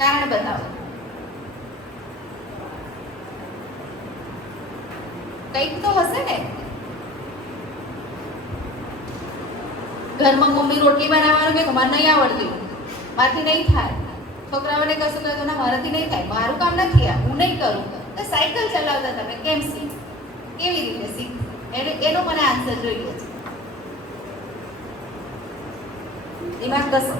કારણ બતાવો. કંઈક તો હશે ને. ઘરમાં મમ્મી રોટલી બનાવવાનું કે મારે નહીં આવડતી, મારાથી નહીં થાય. છોકરાઓને કશું કહ્યું ના મારાથી નહીં થાય, મારું કામ નથી આ, હું નહીં કરું. તો સાયકલ ચલાવતા તમે કેમ શીખ? કેવી રીતે શીખ? એનો મને આન્સર જોઈએ છે. દિમાગ કસો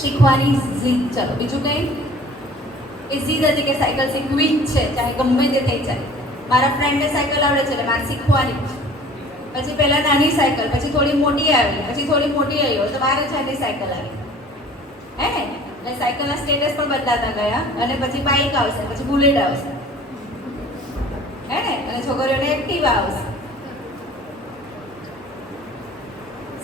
શીખવાની જીદ. ચલો બીજું કઈ? એ જીદ હતી કે સાયકલ શીખવી જ છે, ચાહે ગમે તે થઈ જાય. મારા ફ્રેન્ડને સાયકલ આવડે છે એટલે મારે શીખવાની જ. પછી પહેલા નાની સાયકલ, પછી થોડી મોટી આવી, પછી થોડી મોટી આવી હોય તો મારે છે સાયકલ આવી, હે ને? એટલે સાયકલના સ્ટેટસ પણ બદલાતા ગયા અને પછી બાઇક આવશે, પછી બુલેટ આવશે, હે ને? અને છોકરીઓને એક્ટિવા આવશે.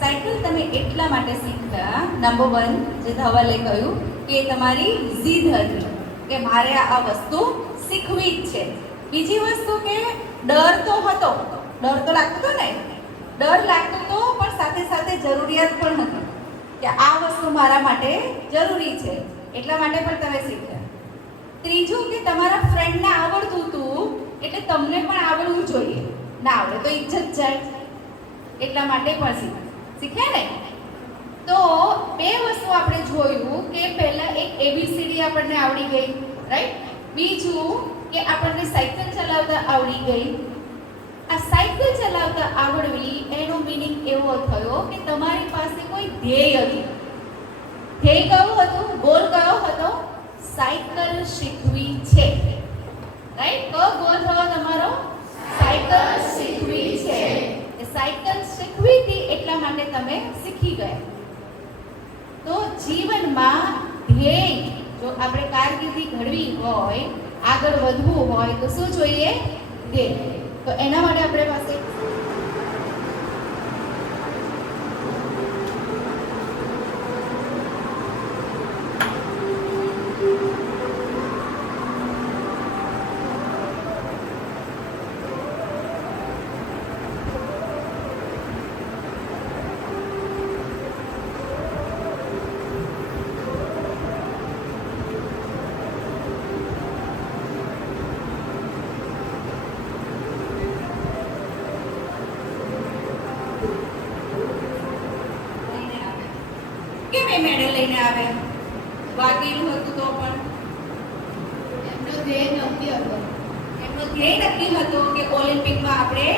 સાયકલ તમે એટલા માટે શીખતા, નંબર 1 જે ધવલે કહ્યું કે તમારી જીદ હતી કે મારે આ વસ્તુ શીખવી જ છે. બીજી વસ્તુ કે ડર તો હતો, ડર તો લાગતો હતો ને, ડર લાગતો હતો પણ સાથે સાથે જરૂરિયાત પણ હતી કે આ વસ્તુ મારા માટે જરૂરી છે, એટલા માટે પણ તમે શીખ્યા. ત્રીજું કે તમારા ફ્રેન્ડને આવડતું હતું એટલે તમને પણ આવડવું જોઈએ, ના આવડે તો ઇજ્જત જાય, એટલા માટે પણ શીખ્યા ને. તો બે વસ્તુ આપણે જોયું કે પહેલા એક ABCD આપણને આવડી ગઈ, રાઈટ? બીજું કે આપણને સાયકલ ચલાવતા આવડી ગઈ. આ સાયકલ ચલાવતા આવડવી એનો મીનિંગ એવો થયો કે તમારી પાસે કોઈ ધ્યેય હતું. ધ્યેય કયો હતું? ગોલ કયો હતો? સાયકલ શીખવી છે, રાઈટ? કયો ગોલ થયો તમારો? સાયકલ શીખવી છે. સાયકલ શીખવી હતી એટલા માટે તમે શીખી ગયા. તો જીવનમાં ધ્યેય, જો આપણે કારકિર્દી ઘડવી હોય, આગળ વધવું હોય તો શું જોઈએ? ધ્યેય. તો એના માટે આપણે પાસે મેડલ લઈને આવે, વાગેલું હતું તો પણ એમનો ધ્યેય નક્કી હતો. એમનો ધ્યેય નક્કી હતો કે ઓલિમ્પિકમાં આપણે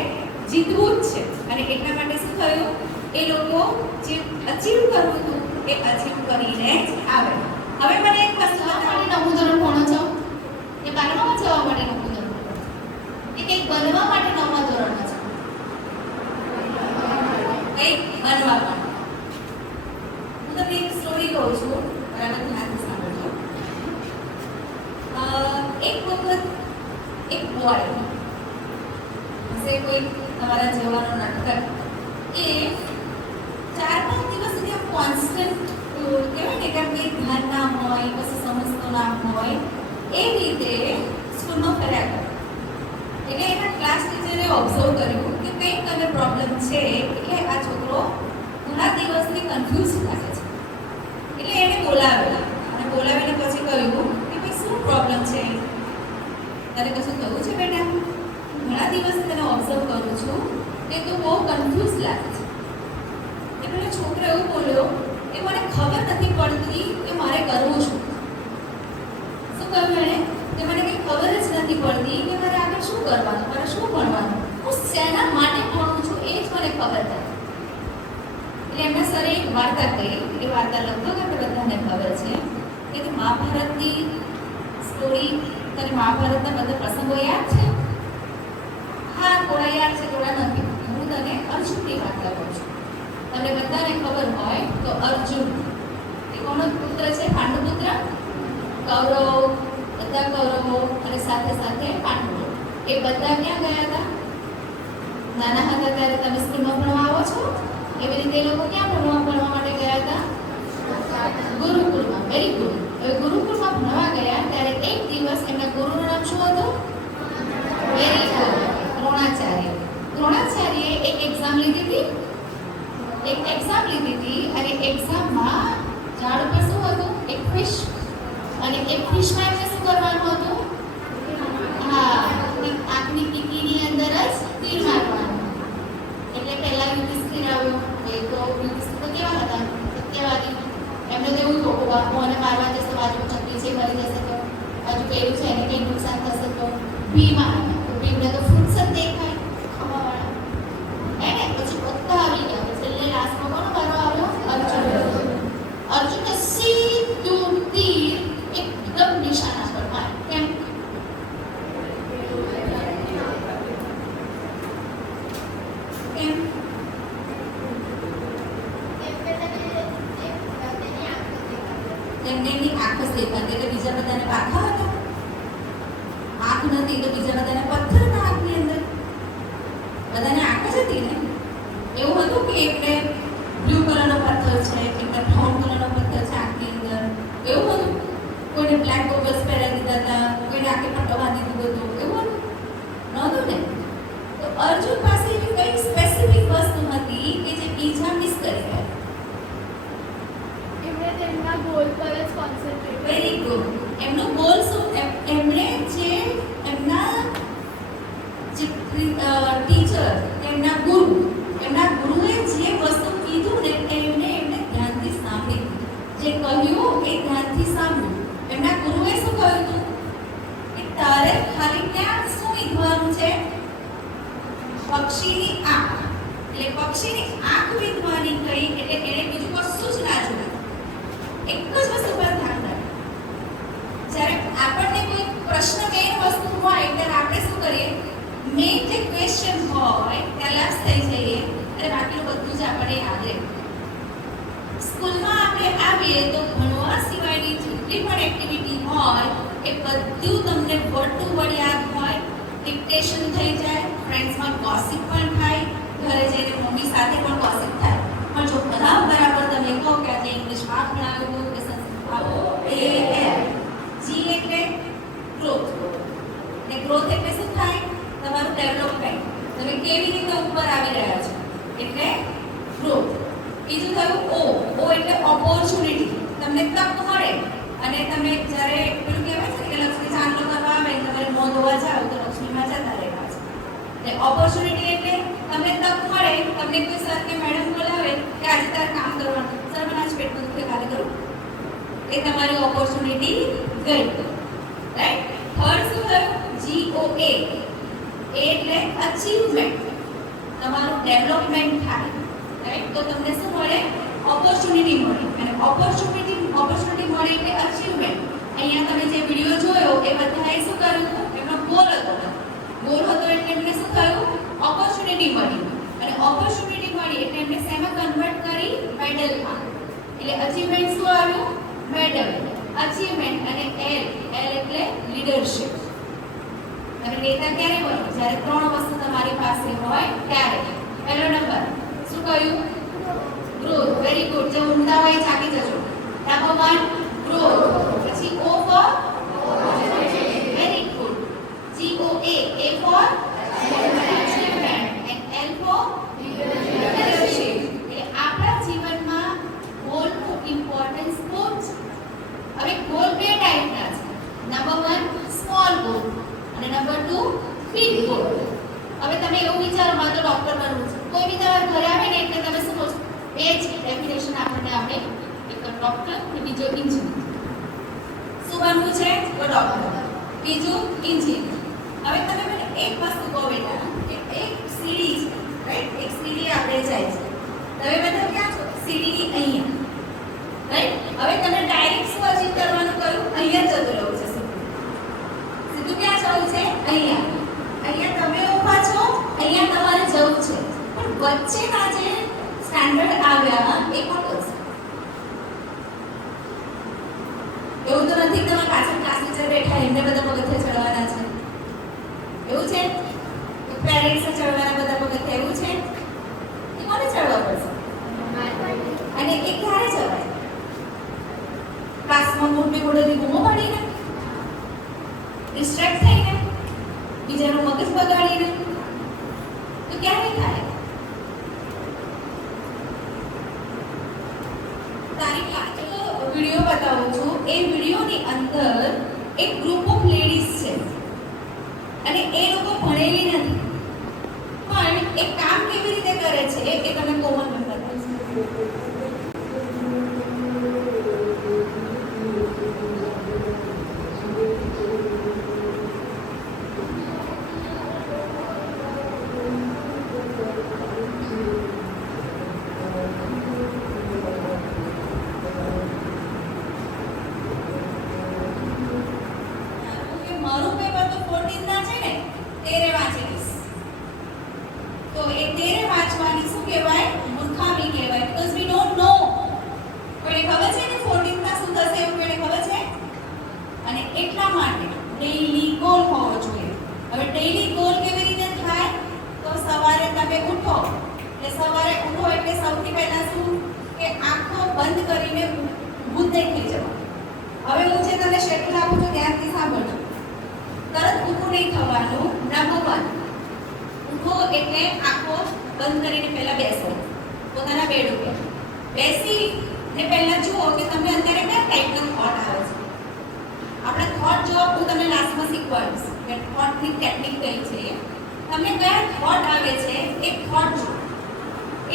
જીતવું જ છે અને એટલા માટે શું થયું? એ લોકો જે અચીવ કરવું હતું એ અચીવ કરીને જ આવે. હવે મને એક વસ્તુ બતાવો, નવું ધોરણ ભણો છો કે 12માં જવા માટે નવું ધોરણ? એ કંઈક બનવા માટે નવા ધોરણમાં છે, કંઈક બનવા માટે. એક સ્ટોરી કહું છું, બરાબર ધ્યાનથી સાંભળજો. એક વખત એક બોય હશે, કોઈ તમારા જેવાનો નાટક, એ 4-5 દિવસ સુધી આમ કોન્સ્ટન્ટ કહેવાય ને કે કંઈ ધ્યાન ના હોય, કશું સમજતો ના હોય, એ રીતે સ્કૂલમાં ફર્યા કરે. એટલે એના ક્લાસ ટીચરે ઓબ્ઝર્વ કર્યું કે કંઈક અને પ્રોબ્લેમ છે, એટલે આ છોકરો ઘણા દિવસથી કન્ફ્યુઝ લાગે છે. એટલે એને બોલાવેલા અને બોલાવીને પછી કહ્યું કે ભાઈ શું પ્રોબ્લેમ છે, તારે કશું થયું છે બેટા? ઘણા દિવસથી તને ઓબ્ઝર્વ કરું છું કે તું બહુ કન્ફ્યુઝ લાગે છે. એટલે છોકરો એવું બોલ્યો કે મને ખબર નથી પડતી કે મારે કરવું શું. શું કહ્યું એણે? કે મને કંઈ ખબર જ નથી પડતી કે મારે આગળ શું કરવાનું, મારે શું ભણવાનું, હું શેના માટે ભણું છું એ જ મને ખબર નથી. એટલે એમના સરે એક વાર્તા કહી. એ વાર્તા લગભગ આપણે બધાને ખબર છે કે મહાભારતની સ્ટોરી. તને મહાભારતના બધા પ્રસંગો યાદ છે? હા, થોડા યાદ છે, થોડા નથી. હું તને અર્જુનની વાર્તા કહું છું. તમને બધાને ખબર હોય તો અર્જુન એ કોનો પુત્ર છે? પાંડુ પુત્ર. કૌરવ, બધા કૌરવો અને સાથે સાથે પાંડવો, એ બધા ક્યાં ગયા હતા? નાના હતા ત્યારે તમે સ્કૂલમાં ભણવા આવો છો, એવી રીતે એ લોકો ક્યાં ભણવા માટે ગયા હતા? ગુરુકુળમાં. Very good. હવે ગુરુકુળમાં ભણવા ગયા ત્યારે એક દિવસ એમના ગુરુનું નામ શું હતું? Very good, Dronacharya. દ્રોણાચાર્યએ એક એક્ઝામ લીધી હતી અને એક્ઝામમાં ઝાડ ઉપર શું હતું? એક ફિશ. અને એક ફિશમાં એમને શું કરવાનું હતું? હા, આંખની ટીકીની અંદર જ તીર મારવાનું. એટલે પહેલા યુધિષ્ઠિર આવ્યો. એ તો યુધિષ્ઠિર તો કેવા હતા? સત્યવાદી. એમને તો એવું હતું કોને મારવા જશે, બાજુ ચકલી છે મરી જશે તો, બાજુ પેલું છે એને કંઈ નુકસાન થશે તો. ભીમાં આવ્યા તો ભીમને તો ફ્રૂટ્સ જ દેખાય ખાવાવાળા. એને પછી બધા આવી ગયા. છેલ્લે લાસ્ટમાં કોનો મારવા આવ્યો? અર્જુન. અર્જુને સીધું તીર એકદમ નિશાના પર માર્યું. કેમ? કેમ? એમની આંખ જ દેખાતી એટલે બીજા બધાને પાખા હતા. આંખ નથી તો બીજા બધાને પથ્થર હતા આંખની અંદર. બધાને આંખ જ હતી ને. એવું હતું કે એકને બ્લુ કલરનો પથ્થર છે, એકને બ્રાઉન કલરનો પથ્થર છે આંખની અંદર. એવું હતું. કોઈને બ્લેક ગોગલ્સ પહેરાવી દીધા હતા, કોઈને આંખે પટ્ટો બાંધી દીધો હતો. એવું હતું નહોતું ને. તો અર્જુન પાસે એવી કઈ સ્પેસિફિક વસ્તુ હતી કે જે બીજા મિસ કરી ગયા. તેમના ગોલ પર જ કોન્સન્ટ્રેટ. Very good. એમનો ગોલ શું? એમણે જે એમના જે ટીચર, એમના ગુરુએ જે વસ્તુ કીધું ને એમને ધ્યાનથી સાંભળી. જે કહ્યું એ ધ્યાનથી સાંભળ્યું. એમના ગુરુએ શું કહ્યું હતું કે તારે ખાલી ત્યાં શું વિધવાનું છે? પક્ષીની આંખ. એટલે પક્ષીની આંખ વિધવાની કહી એટલે એને બીજું કશું જ ના જોયું. એક જ વસ્તુ પર ધ્યાન રાખે. જ્યારે આપણને કોઈ પ્રશ્ન કઈ વસ્તુ હોય ત્યારે આપણે શું કરીએ? મેઇન જે ક્વેશ્ચન હોય ત્યાં જ થઈ જઈએ અને બાકીનું બધું જ આપણને યાદ રહે. સ્કૂલમાં આપણે આવીએ તો ભણવા સિવાયની જેટલી પણ એક્ટિવિટી હોય એ બધું તમને વર્ડ ટુ વર્ડ યાદ હોય. ડિક્ટેશન થઈ જાય, ફ્રેન્ડ્સમાં ગોસિપ પણ થાય, ઘરે જઈને મમ્મી સાથે પણ ગોસિપ થાય. પણ જો બધા બરાબર તમે કહો કે આજે ઇંગ્લિશમાં ભણાવ્યું કે સંસ્કૃત AL G એટલે ગ્રોથ. ને ગ્રોથ એટલે શું થાય? તમારું ડેવલપમેન્ટ. તમે કેવી રીતે ઉપર આવી રહ્યા છો એટલે ગ્રોથ. બીજું થયું O એટલે ઓપોર્ચ્યુનિટી. તમને તક મળે અને તમે જ્યારે પેલું કહેવાય છે કે લક્ષ્મી ચાંદલો કરવા આવે તમારે મોં ધોવા જાઓ તો લક્ષ્મીમાં જતા રહેવા છે. એટલે ઓપોર્ચ્યુનિટી એટલે તમને તક મળે, તમને કોઈ સર કે મેડમ બોલાવે કે આજે તારે કામ કરવાનું, સર મને આજ પેટમાં દુખે કાલે કરું, એ તમારી ઓપોર્ચ્યુનિટી ગઈ. રાઈટ. થર્ડ શું થયું? GOA એટલે અચીવમેન્ટ. તમારું ડેવલપમેન્ટ થાય. રાઈટ. તો તમને શું મળે? ઓપોર્ચ્યુનિટી મળે. અને ઓપોર્ચ્યુનિટી મળે એટલે અચીવમેન્ટ. અહીંયા તમે જે વિડીયો જોયો એ બધાએ શું કર્યું હતું? એમનો ગોલ હતો. ગોલ હતો એટલે એમને શું થયું? ઓપોર્ચ્યુનિટી મળી. અને ઓપોર્ચ્યુનિટી મળી એટલે એમને શેમાં કન્વર્ટ કરી? મેડલમાં. એટલે અચીવમેન્ટ શું આવ્યું? મેડલ. અચીવમેન્ટ. અને L એટલે લીડરશિપ. તમે નેતા ક્યારે બનો? જ્યારે ત્રણ વસ્તુ તમારી પાસે હોય ત્યારે. પહેલો નંબર શું કહ્યું? ગ્રોથ. Very good. જે ઊંધા હોય જાગી જજો. Number 1 growth. પછી O for very good. GOA A for achievement and L for leadership. એટલે આપણા જીવનમાં ગોલનું ઇમ્પોર્ટન્સ બહુ છે. હવે ગોલ બે ટાઈપના છે. નંબર 1 સ્મોલ ગોલ અને નંબર 2 બિગ ગોલ. હવે તમે એવું વિચારો મારે તો ડોક્ટર બનવું છે. કોઈ બી તમારા ઘરે આવે ને એટલે તમે શું કહો છો? બે જ ડેફિનેશન આપણને આપણે એક ડોક્ટર અને બીજો ઇન્જિનિયર. શું બનવું છે? તો ડોક્ટર. બીજું ઇન્જિનિયર. હવે તમે મને એક વસ્તુ કહો બેટા કે એક સીડી છે. રાઈટ. એક સીડી આપણે જાય છે. તમે બધા ક્યાં છો? સીડીની અહીંયા. રાઈટ. હવે તમે ડાયરેક્ટ શું અચીવ કરવાનું કહ્યું? અહીંયા જતું રહેવું છે. સીધું ક્યાં જવું છે? અહીંયા. અહીંયા તમે ઊભા છો, અહીંયા તમારે જવું છે. પણ વચ્ચેના જે સ્ટાન્ડર્ડ આવ્યા એ કોણ કરશે? એવું તો નથી કે તમે પાછળ ક્લાસ ટીચર બેઠા એમને બધા પગથિયા ચડવાના છે. એવું છે? પેરેન્ટ્સે ચડવાના બધા પગથિયા એવું છે? એ કોને ચડવા પડશે? અને એ ક્યારે ચડવાય? ક્લાસમાં મોટી મોટેથી બૂમો પાડીને, ડિસ્ટ્રેક્ટ થઈને, બીજાનું મગજ બગાડીને, તો ક્યારે થાય? બતાવું છું એ વિડીયોની અંદર એક ગ્રુપ ઓફ લેડીઝ છે અને એ લોકો ભણેલી નથી પણ એ કામ કેવી રીતે કરે છે એ તમે કોમન મેમ્બર મારું પેપર તો 14 ના છે ને 13 વાંચી લઈશ તો એ 13 વાંચવાની શું કહેવાય મૂર્ખામી કહેવાય because we don't know કોઈને ખબર છે ને 14 ના શું થશે એવું કોઈને ખબર છે અને એટલા માટે ડેઈલી ગોલ હોવો જોઈએ હવે ડેઈલી ગોલ કેવી રીતે થાય તો સવારે તમે ઉઠો એટલે સવારે ઉઠો એટલે સૌથી પહેલા શું કે આંખો બંધ કરીને ઊભું નહીં થઈ જવાનું હવે હું જે તમને શેડ્યુલ આપું છું ત્યાંથી સાંભળજો તરત ઊભું નહીં થવાનું નંબર 1 ઊભો એટલે આંખો બંધ કરીને પહેલા બેસો પોતાના બેડ ઉપર બેસી ને પહેલા જુઓ કે તમે અત્યારે કયા ટાઈપનો થોટ આવે છે આપણા થોટ જો હું તમને લાસ્ટમાં શીખવાડીશ કે થોટની ટેકનિક કઈ છે તમને કયા થોટ આવે છે એ થોટ જુઓ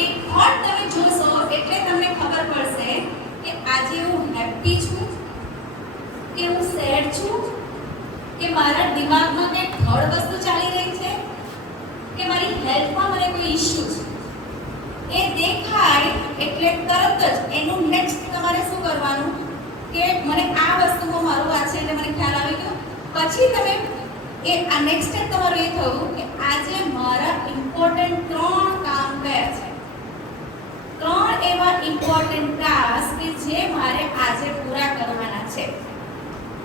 એ થોટ તમે જોશો એટલે તમને ખબર પડશે કે આજે હું હેપી છું કે હું સેડ છું કે મારા દિમાગમાં કંઈક થર્ડ વસ્તુ ચાલી રહી છે કે મારી હેલ્થમાં મને કોઈ ઇશ્યુ છે એ દેખાય એટલે તરત જ એનું નેક્સ્ટ તમારે શું કરવાનું કે મને આ વસ્તુમાં મારું આ છે એટલે મને ખ્યાલ આવી ગયો પછી તમે એ આ નેક્સ્ટ સ્ટેપ તમારું એ થયું કે આજે મારા ઇમ્પોર્ટન્ટ 3 કામ કયા છે 3 એવા ઇમ્પોર્ટન્ટ ટાસ્ક કે જે મારે આજે પૂરા કરવાના છે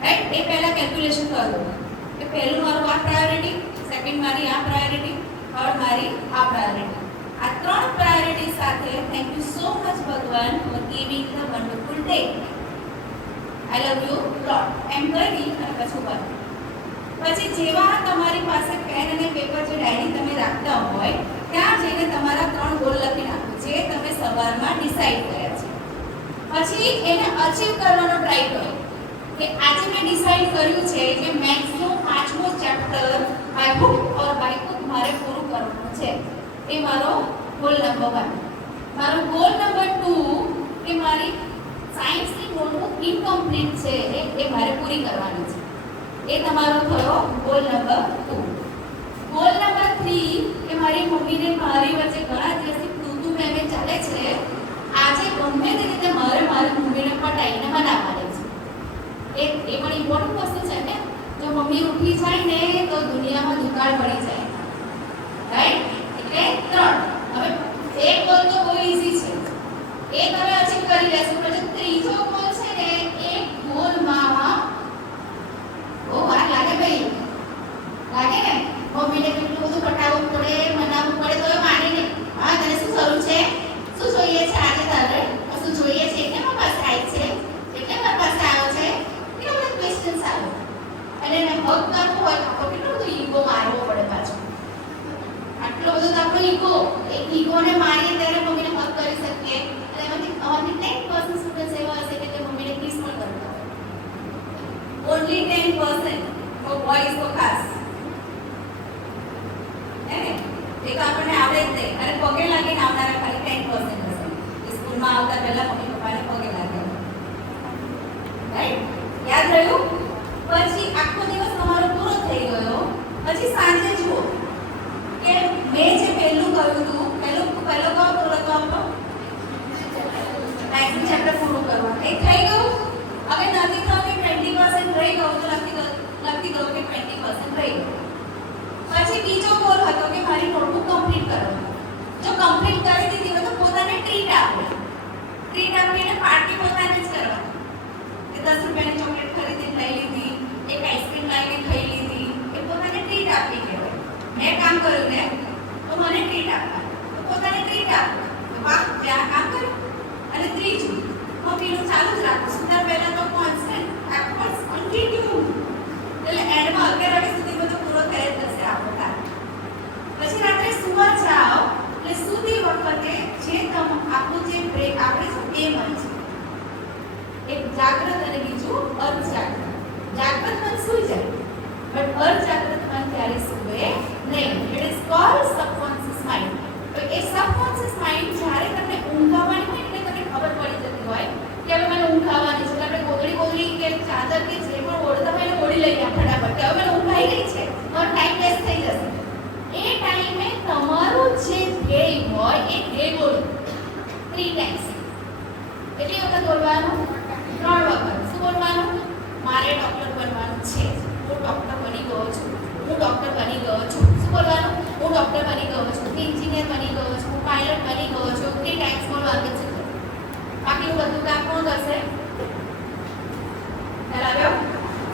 રાઈટ એ પહેલા કેલ્ક્યુલેશન કરો કે પહેલું મારું આ પ્રાયોરિટી સેકન્ડ મારી આ પ્રાયોરિટી થર્ડ મારી આ પ્રાયોરિટી આ 3 પ્રાયોરિટી સાથે થેન્ક યુ સો મચ ભગવાન for giving the wonderful day I love you lot એમ કરી અને પછી બંધ પછી જેવા તમારી પાસે પેન અને પેપર જે ડાયરી તમે રાખતા હોય ત્યાં જઈને તમારા 3 ગોલ લખી નાખો જે તમે સવારમાં ડિસાઈડ કર્યા છે પછી એને અચીવ કરવાનો ટ્રાય કરો કે આજે મેં ડિસાઈડ કર્યું છે કે મેથ્સનો 5મો chapter by book or by book મારે પૂરું કરવાનું છે એ મારો ગોલ નંબર 1 મારો ગોલ નંબર 2 કે મારી સાયન્સની નોટબુક ઇનકમ્પ્લીટ છે એ મારે પૂરી કરવાની છે એ તમારો થયો ગોલ નંબર 2 ગોલ નંબર 3 કે મારી મમ્મીને મારી વચ્ચે ઘણા દિવસથી તું મેં ચાલે છે આજે ગમે તે રીતે મારી મમ્મીને પટાઈને મનાવવાની છે એ પણ ઇમ્પોર્ટન્ટ વસ્તુ છે ને જો મમ્મી ઉઠી જાય ને તો દુનિયામાં દુકાળ પડી જાય રાઈટ એટલે 3 હવે એક ગોલ તો બહુ ઈઝી છે એ તમે અચીવ કરી લેશો પણ ત્રીજો ગોલ છે ને એક ગોલમાં બહુ વાર લાગે ભાઈ લાગે ને મમ્મીને કેટલું બધું પટાવવું પડે મનાવવું પડે તો એ માને નહીં હા તને શું કરવું છે શું જોઈએ છે આજે તારે શું જોઈએ છે એટલે મારા પાસે આવી છે એટલે મારા પાસે આવ્યો છે કેટલા બધા ક્વેશ્ચન્સ આવે અને એને હક કરવો હોય તો આપણે કેટલો બધો ઈગો મારવો પડે પાછો આટલો બધો તો આપણો ઈગો એ ઈગોને મારીએ ત્યારે મમ્મીને હક કરી શકીએ અને એમાંથી અમારી 10% સ્ટુડન્ટ્સ એવા હશે કે તે મમ્મીને કિસ પણ કરતા હોય ઓન્લી 10% ફોર બોયઝ તો ખાસ હે ને એ તો આપણને આવડે જ નહીં અને પગે લાગીને આવનારા ખાલી 10% હશે સ્કૂલમાં આવતા પહેલા મમ્મી પપ્પાને પગે લાગે રાઈટ યાદ રહ્યું પછી આખો દિવસ તમારો પૂરો થઈ ગયો પછી સાંજે જુઓ કે મેં જે પહેલું કર્યું હતું પહેલો કયો પ્રોડક્ટ આપણો મેથ્સનું ચેપ્ટર પૂરું કરવાનું એ થઈ ગયું હવે નથી થયું કે 20% રહી ગયું તો લખી દો કે 20% રહી ગયું પછી બીજો ગોલ હતો કે મારી નોટબુક કમ્પ્લીટ કરવાની જો કમ્પ્લીટ કરી દીધી હોય તો પોતાને ટ્રીટ આપીને પાર્ટી પોતાને જ કરવાની કે 10 રૂપિયાની ચોકલેટ ખરીદીને લઈ લીધી એક આઈસ્ક્રીમ લાવીને ખાઈ લીધી એ પોતાને ટ્રીટ આપી કહેવાય મેં કામ કર્યું ને તો મને ટ્રીટ આપવાની તો પોતાને ટ્રીટ આપો તો વાહ મેં આ કામ કર્યું અને ત્રીજું મમ્મીનું ચાલુ જ રાખો સુધા પહેલા તો કોન્સ્ટન્ટ એફર્ટ્સ કન્ટિન્યુ એટલે એન્ડમાં 11 વાગ્યા સુધી બધો પૂરો થઈ જ જશે આપણો કામ પછી રાત્રે સુવા જાઓ એટલે સૂતી વખતે જે આપણું જે બ્રેક આપણે શું એ મળી છે એક જાગ્રત અને બીજું અર્ધજાગ્રત. જાગ્રત મન સૂઈ જાય, બટ અર્ધજાગ્રત મન ક્યારે સૂવે નહીં. It is called subconscious mind. તો એ સબકોન્શિયસ માઇન્ડ જ્યારે તમને ઊંઘ આવવાની હોય એટલે તમને ખબર પડી જતી હોય કે હવે મને ઊંઘ આવવાની છે, આપણે ગોદડી કે ચાદર કે જે પણ ઓળતા હોય એને ઓળી લઈએ ફટાફટ કે હવે મને ઊંઘ આવી ગઈ છે, મારો ટાઈમ વેસ્ટ થઈ જશે. એ ટાઈમે તમારું જે ધ્યેય હોય એ ધ્યેય બોલો 3 ટાઈમ્સ. કેટલી વખત બોલવાનું? 3 વખત. શું બોલવાનું? મારે ડોક્ટર બનવાનું છે, હું ડોક્ટર બની ગયો છું, હું ડોક્ટર બની ગયો છું. શું બોલવાનું? હું ડોક્ટર બની ગયો છું, એન્જિનિયર બની ગયો છું, હું પાયલટ બની ગયો છું. 3 ટાઈમ્સ બોલવાનું છે. બાકી બધું કામ કોણ કરશે? બરાબર?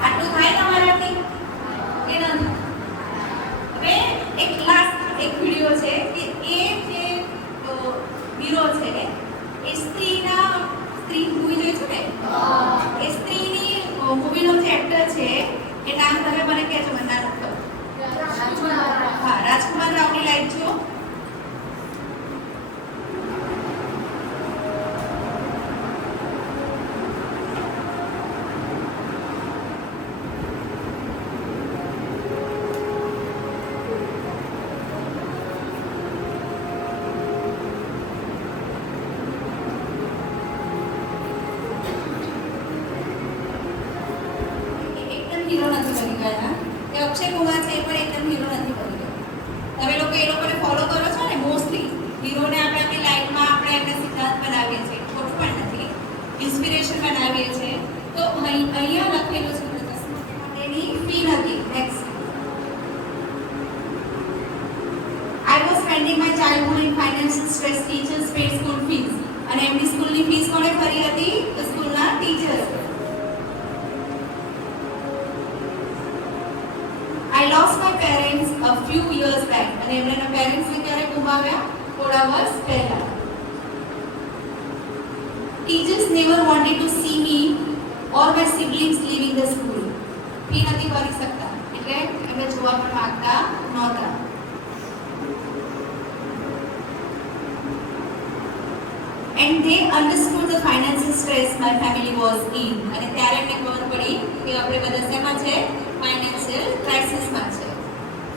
આટલું થાય તમારાથી કે નથી? હવે એક વિડિયો છે કે એ જે હીરો છે એ સ્ત્રી મૂવી જોઈ છે ને, એ સ્ત્રીની મૂવીનો જે એક્ટર છે એ નામ તમે મને કહેજો, મને નામ ખબર. હા, રાજકુમાર રાવની લાઈફ જો. હીરો નથી બની ગયા. એ અક્ષય કુમાર છે એ પણ એકદમ હીરો નથી બની ગયો. તમે લોકો એ લોકોને ફોલો કરો છો ને મોસ્ટલી. હીરોને આપણે આપણી લાઈફમાં આપણે એમને સિદ્ધાંત બનાવીએ છીએ, ખોટું પણ નથી, ઇન્સ્પિરેશન બનાવીએ છીએ. તો અહીંયા લખેલું છે માટેની ફી નથી. Next. I was spending my childhood in financial stress. Teachers paid school fees. અને એમની સ્કૂલની ફીસ કોણે ભરી હતી? તો સ્કૂલના teachers. I lost my parents a few years back. અને એમના પેરેન્ટ્સને ક્યારે ગુમાવ્યા? થોડા વર્ષ પહેલા. Teachers never wanted to see me or my siblings leaving the school. Fee નથી ભરી શકતા એટલે એમને જોવા પણ માંગતા નહોતા. And they understood the financial stress my family was in. અને ત્યારે એમને ખબર પડી કે આપણે બધા શેમાં છે? ફાઇનાન્શિયલ ક્રાઇસિસમાં છે.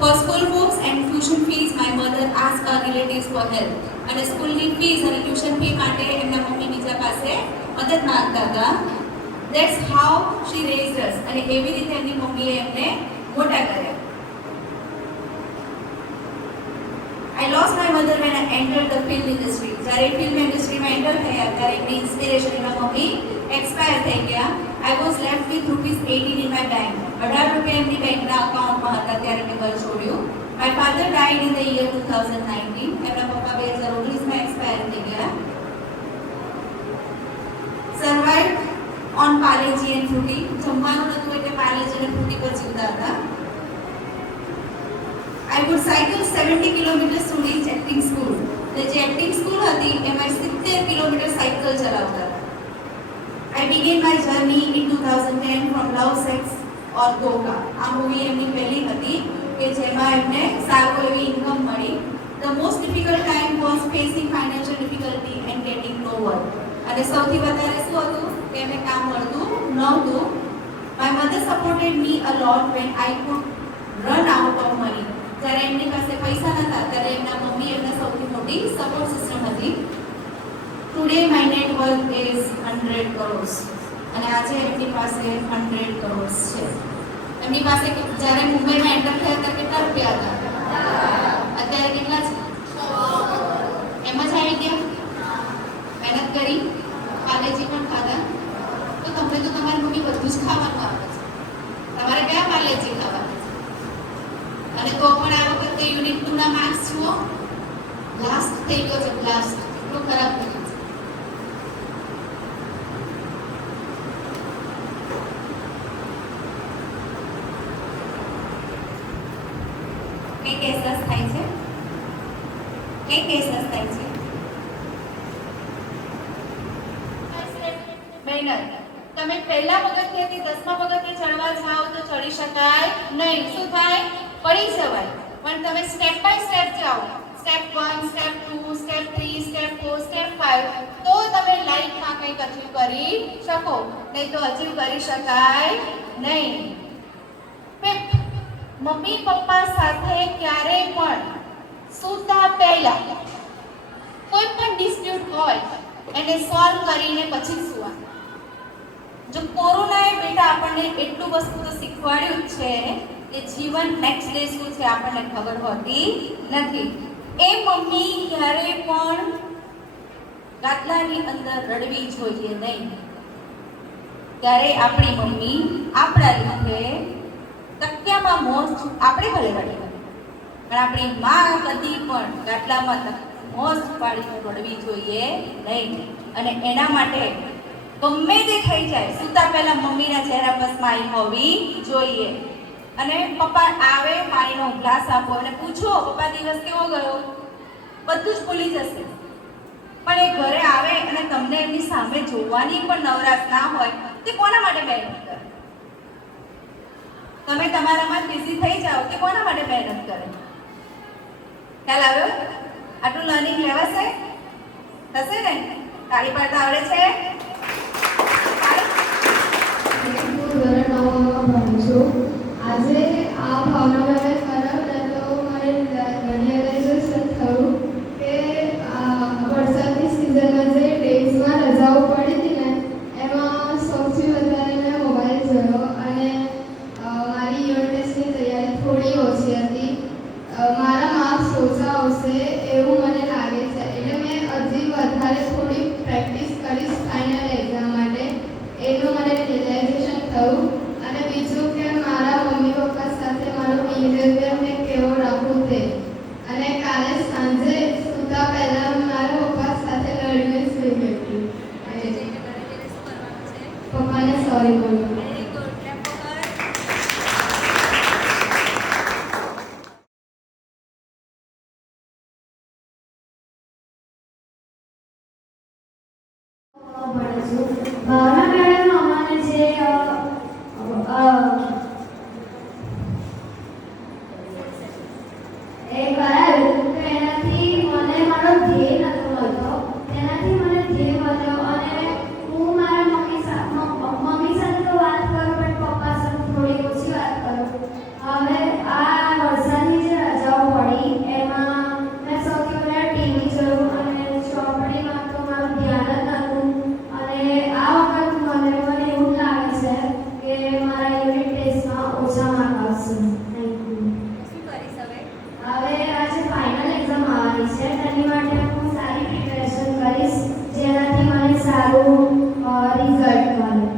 For school books and tuition fees, my mother asked her relatives for help. અને સ્કૂલની ફીસ અને ટ્યુશન ફી માટે એમના મમ્મી બીજા પાસે મદદ માંગતા હતા. That's how she raised us. અને એવી રીતે એમની મમ્મીએ એમને મોટા કર્યા. I lost my mother when I entered the film industry. જ્યારે ફિલ્મ ઇન્ડસ્ટ્રીમાં એન્ટર થયા ત્યારે એમની ઇન્સ્પિરેશન એમના મમ્મી એક્સપાયર થઈ ગયા. I was left with ₹18 in my bank. 18 રૂપિયા એમની બેંકના અકાઉન્ટમાં હતા ત્યારે મેં ઘર છોડ્યું. My father died in the year 2019. એમના પપ્પા 2019માં એક્સપાયર થઈ ગયા. Survived on Parle-G and Fruity. જમવાનું નતું એટલે Parle-G અને Fruity પર જીવતા હતા. I would cycle 70 kilometers to reach acting school. જે acting school હતી એમાં 70 કિલોમીટર સાયકલ ચલાવતા હતા. I began my journey in 2010 from Love, Sex और धोखा. આ મૂવી એમની પહેલી હતી કે જેમાં એમને સારું એવી ઇન્કમ મળી. The most difficult time was facing financial difficulty and getting no work. અને સૌથી વધારે શું હતું કે એમને કામ મળતું નહોતું. My mother supported me a lot when I could run out of money. જ્યારે એમની પાસે પૈસા નહોતા ત્યારે એમના મમ્મી એમને સૌથી મોટી સપોર્ટ સિસ્ટમ હતી. Today my net worth is 100 crores. અને આજે એમની પાસે 100 crores છે. એમની પાસે જ્યારે મુંબઈમાં એન્ટર થયા ત્યારે કેટલા રૂપિયા હતા? અત્યારે કેટલા છે? એમ જ આવી ગયા. મહેનત કરી, Parle-G પણ ખાધા. તો તમને તો તમારી મમ્મી બધું જ ખાવાનું આપે છે. તમારે કયા Parle-G ખાવાના છે? અને તો પણ આ વખતે યુનિટ 2 ના માર્ક્સ જુઓ, બ્લાસ્ટ થઈ ગયો છે. બ્લાસ્ટ એટલું ખરાબ થઈ ગયું છે. કઈ કેસસ થાય છે? કઈ કેસસ થાય છે? મહેનત. તમે પહેલા પગથિયેથી 10મા પગથિયે ચડવા જાઓ તો ચડી શકાય નહીં. શું થાય? પડી જવાય. પણ તમે સ્ટેપ બાય સ્ટેપ જાઓ, step 1, step 2, step 3, step 4, step 5, તો તમે લાઈફમાં કંઈક કંઈક અચીવ કરી શકો, નહીં તો અચીવ કરી શકાય નહીં. ફિફ્થ, મમ્મી પપ્પા સાથે ક્યારેય પણ સૂતા પહેલા કોઈ પણ ડિસ્પ્યુટ હોય એને સોલ્વ કરીને પછી સુવા. જો કોરોનાએ બેટા આપણને એટલું વસ્તુ તો શીખવાડ્યું જ છે કે જીવન નેક્સ્ટ ડે શું છે આપણને ખબર હોતી નથી. એ મમ્મી ક્યારે પણ ગાદલાની અંદર રડવી જોઈએ નહીં. ત્યારે આપણી મમ્મી આપણા લીધે તકિયામાં મોજ આપણે ભલે રડી, પણ આપણી માં કદી પણ ગાદલામાં મોજ પાડીને રડવી જોઈએ નહીં. અને એના માટે ગમે તે થઈ જાય સૂતા પહેલા મમ્મીના ચહેરા પર સ્માઈલ હોવી જોઈએ. અને પપ્પા આવે પાણીનો ગ્લાસ આપો અને પૂછો પપ્પા દિવસ કેવો ગયો, બધું જ ભૂલી જશે. પણ એ ઘરે આવે અને તમને એમની સામે જોવાની પણ નવરાશ ના હોય તે કોના માટે મહેનત કરે? તમે તમારામાં બિઝી થઈ જાઓ તે કોના માટે મહેનત કરે? ખ્યાલ આવ્યો? આટલું લર્નિંગ લેવાશે? થશે ને? તાળી પાડતા આવડે છે? આજે આ ભાવનગર ખરાબ તો મારે રિયલાઇઝેશન થયું કે વરસાદની સિઝનમાં જે ડેઝમાં રજાઓ પડી હતી ને એમાં સૌથી વધારે મેં મોબાઈલ જોયો અને મારી યુનિટ ટેસ્ટની તૈયારી થોડી ઓછી હતી. મારા માર્ક્સ ઓછા આવશે એવું મને લાગે છે, એટલે મેં હજી વધારે થોડી પ્રેક્ટિસ કરીશ ફાઇનલ એક્ઝામ માટે. એનું મને રિયલાઇઝેશન થયું. અને બીજું કે મારા મમ્મી પપ્પા સાથે મારું બિહેવિયર મેં કેવો રાખવું તે. અને કાલે સાંજે સૂતા પહેલા મારા પપ્પા સાથે લડીને સુઈ ગઈ હતી. પપ્પાને સોરી બોલ્યું. ભાવના મેડમ અમારે જે એ કરાયું તો એનાથી મને મારો ધ્યેય નહોતો મળતો. તેનાથી મને ધ્યેય મળ્યો અને હું મારા મમ્મી સાથે તો વાત કરું પણ પપ્પા સાથે થોડી ઓછી વાત કરું. હવે આ વરસાદની જે રજાઓ પડી એમાં મેં સૌથી પહેલાં ટીવી જોયું અને ચોપડીમાં તો મારું ધ્યાન જ નહોતું. અને આ વખત મને એવું લાગે છે કે મારા યુનિટ ટેસ્ટમાં ઓછા માર્ક આવશે. હવે આજે ફાઇનલ એક્ઝામ આવવાની છે, તેની માટે હું સારી પ્રિપેરેશન કરીશ જેનાથી મને સારું રિઝલ્ટ મળે.